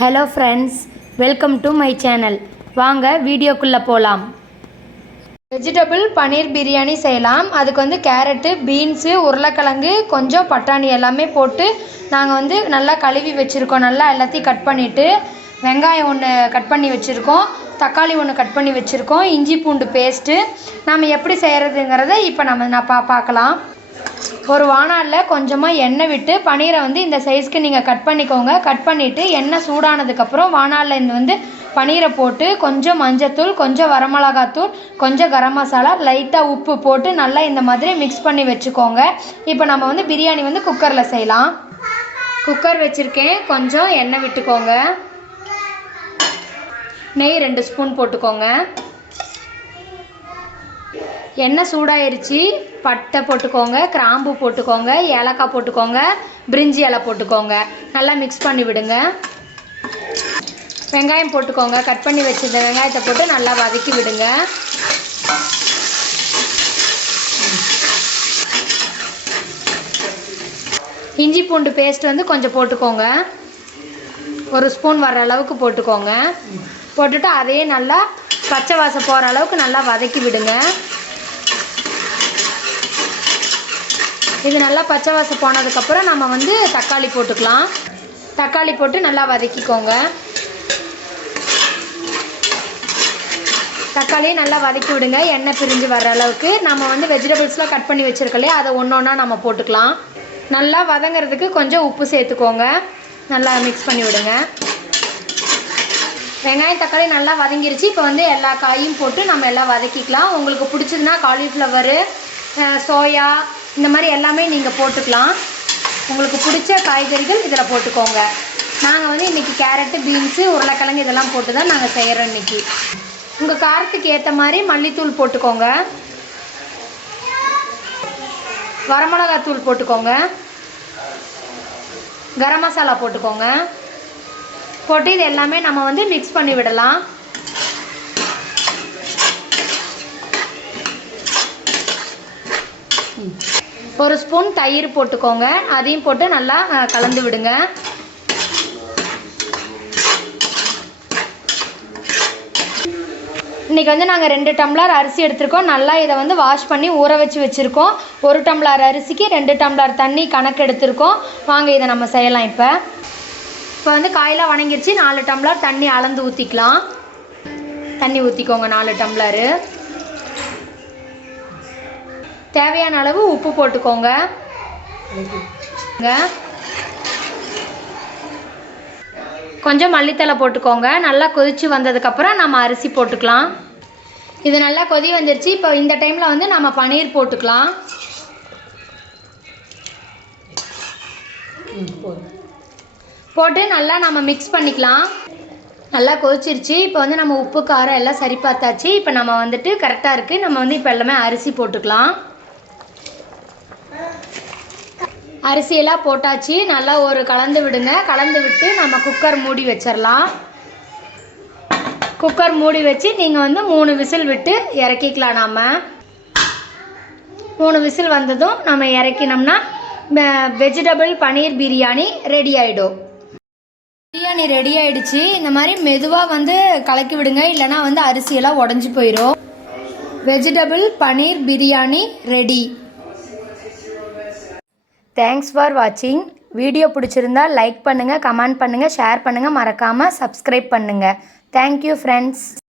Hello friends, welcome to my channel. வாங்க வீடியோக்குள்ளே போகலாம். வெஜிடபிள் பன்னீர் பிரியாணி செய்யலாம். அதுக்கு வந்து கேரட்டு, பீன்ஸு, உருளைக்கிழங்கு, கொஞ்சம் பட்டாணி எல்லாமே போட்டு நாங்கள் நல்லா கழுவி வச்சுருக்கோம். நல்லா எல்லாத்தையும் கட் பண்ணிவிட்டு வெங்காயம் ஒன்று கட் பண்ணி வச்சுருக்கோம், தக்காளி ஒன்று கட் பண்ணி வச்சுருக்கோம், இஞ்சி பூண்டு பேஸ்ட்டு. நம்ம எப்படி செய்கிறதுங்கிறத இப்போ நான் பார்க்கலாம். ஒரு வாணலில் கொஞ்சமாக எண்ணெய் விட்டு பன்னீரை இந்த சைஸ்க்கு நீங்கள் கட் பண்ணிக்கோங்க. கட் பண்ணிவிட்டு எண்ணெய் சூடானதுக்கப்புறம் வாணலில் பன்னீரை போட்டு கொஞ்சம் மஞ்சத்தூள், கொஞ்சம் வரமிளகாத்தூள், கொஞ்சம் கரம் மசாலா, லைட்டாக உப்பு போட்டு நல்லா இந்த மாதிரி மிக்ஸ் பண்ணி வச்சுக்கோங்க. இப்போ நம்ம பிரியாணி குக்கரில் செய்யலாம். குக்கர் வச்சுருக்கேன். கொஞ்சம் எண்ணெய் விட்டுக்கோங்க. நெய் 2 ஸ்பூன் போட்டுக்கோங்க. எண்ணெய் சூடாயிருச்சு. பட்டை போட்டுக்கோங்க, கிராம்பு போட்டுக்கோங்க, ஏலக்காய் போட்டுக்கோங்க, பிரிஞ்சி இலை போட்டுக்கோங்க. நல்லா மிக்ஸ் பண்ணி விடுங்க. வெங்காயம் போட்டுக்கோங்க. கட் பண்ணி வச்சுருந்த வெங்காயத்தை போட்டு நல்லா வதக்கி விடுங்க. இஞ்சி பூண்டு பேஸ்ட் கொஞ்சம் போட்டுக்கோங்க. 1 ஸ்பூன் வர்ற அளவுக்கு போட்டுக்கோங்க. போட்டுட்டு அதையே நல்லா பச்சை வாசம் போகிற அளவுக்கு நல்லா வதக்கி விடுங்க. இது நல்லா பச்சை வாசம் போனதுக்கப்புறம் நம்ம தக்காளி போட்டுக்கலாம். தக்காளி போட்டு நல்லா வதக்கிக்கோங்க. தக்காளியை நல்லா வதக்கி விடுங்க. எண்ணெய் பிரிஞ்சு வர்ற அளவுக்கு நம்ம வெஜிடபிள்ஸ்லாம் கட் பண்ணி வச்சுருக்கலையே, அதை ஒன்றா நம்ம போட்டுக்கலாம். நல்லா வதங்கிறதுக்கு கொஞ்சம் உப்பு சேர்த்துக்கோங்க. நல்லா மிக்ஸ் பண்ணி விடுங்க. வெங்காயம் தக்காளி நல்லா வதங்கிருச்சு. இப்போ எல்லா காயும் போட்டு நம்ம எல்லாம் வதக்கிக்கலாம். உங்களுக்கு பிடிச்சதுன்னா காலிஃப்ளவரு, சோயா, இந்த மாதிரி எல்லாமே நீங்கள் போட்டுக்கலாம். உங்களுக்கு பிடிச்ச காய்கறிகள் இதில் போட்டுக்கோங்க. நாங்கள் இன்றைக்கி கேரட்டு, பீன்ஸு, உருளைக்கிழங்கு இதெல்லாம் போட்டு தான் நாங்கள் செய்கிறோம் இன்றைக்கி. உங்கள் காரத்துக்கு ஏற்ற மாதிரி மல்லித்தூள் போட்டுக்கோங்க. வரமிளகாத்தூள் போட்டுக்கோங்க. கரம் மசாலா போட்டுக்கோங்க. போட்டு இது எல்லாமே நம்ம மிக்ஸ் பண்ணி விடலாம். ஒரு ஸ்பூன் தயிர் போட்டுக்கோங்க. அதையும் போட்டு நல்லா கலந்து விடுங்க. இன்றைக்கி நாங்கள் 2 டம்ளர் அரிசி எடுத்துருக்கோம். நல்லா இதை வாஷ் பண்ணி ஊற வச்சு வச்சுருக்கோம். 1 டம்ளர் அரிசிக்கு 2 டம்ளர் தண்ணி கணக்கு எடுத்துருக்கோம். வாங்க இதை நம்ம செய்யலாம். இப்போ காயெல்லாம் வணங்கிருச்சு. 4 டம்ளர் தண்ணி அளந்து ஊற்றிக்கலாம். தண்ணி ஊற்றிக்கோங்க 4 டம்ளரு. தேவையான அளவு உப்பு போட்டுக்கோங்க. கொஞ்சம் மல்லித்தலை போட்டுக்கோங்க. நல்லா கொதிச்சு வந்ததுக்கப்புறம் நம்ம அரிசி போட்டுக்கலாம். இது நல்லா கொதி வந்துருச்சு. இப்போ இந்த டைமில் நம்ம பன்னீர் போட்டுக்கலாம். போட்டு நல்லா நம்ம மிக்ஸ் பண்ணிக்கலாம். நல்லா கொதிச்சிருச்சு. இப்போ நம்ம உப்பு காரம் எல்லாம் சரி பார்த்தாச்சு. இப்போ நம்ம கரெக்டாக இருக்குது. நம்ம இப்போ எல்லாமே அரிசி போட்டுக்கலாம். அரிசியெல்லாம் போட்டாச்சு. நல்லா ஒரு கலந்து விடுங்க. கலந்து விட்டு நம்ம குக்கர் மூடி வச்சிடலாம். குக்கர் மூடி வச்சு நீங்கள் 3 விசில் விட்டு இறக்கிக்கலாம். நாம் 3 விசில் வந்ததும் நம்ம இறக்கினோம்னா வெஜிடபிள் பன்னீர் பிரியாணி ரெடி ஆகிடும். பிரியாணி ரெடி ஆகிடுச்சு. இந்த மாதிரி மெதுவாக கலக்கி விடுங்க, இல்லைனா அரிசியெல்லாம் உடஞ்சி போயிடும். Vegetable paneer biryani ready. Thanks for வாட்சிங். வீடியோ பிடிச்சிருந்தா லைக் பண்ணுங்கள், கமெண்ட் பண்ணுங்கள், ஷேர் பண்ணுங்கள், மறக்காமல் சப்ஸ்கிரைப் பண்ணுங்கள். Thank you friends.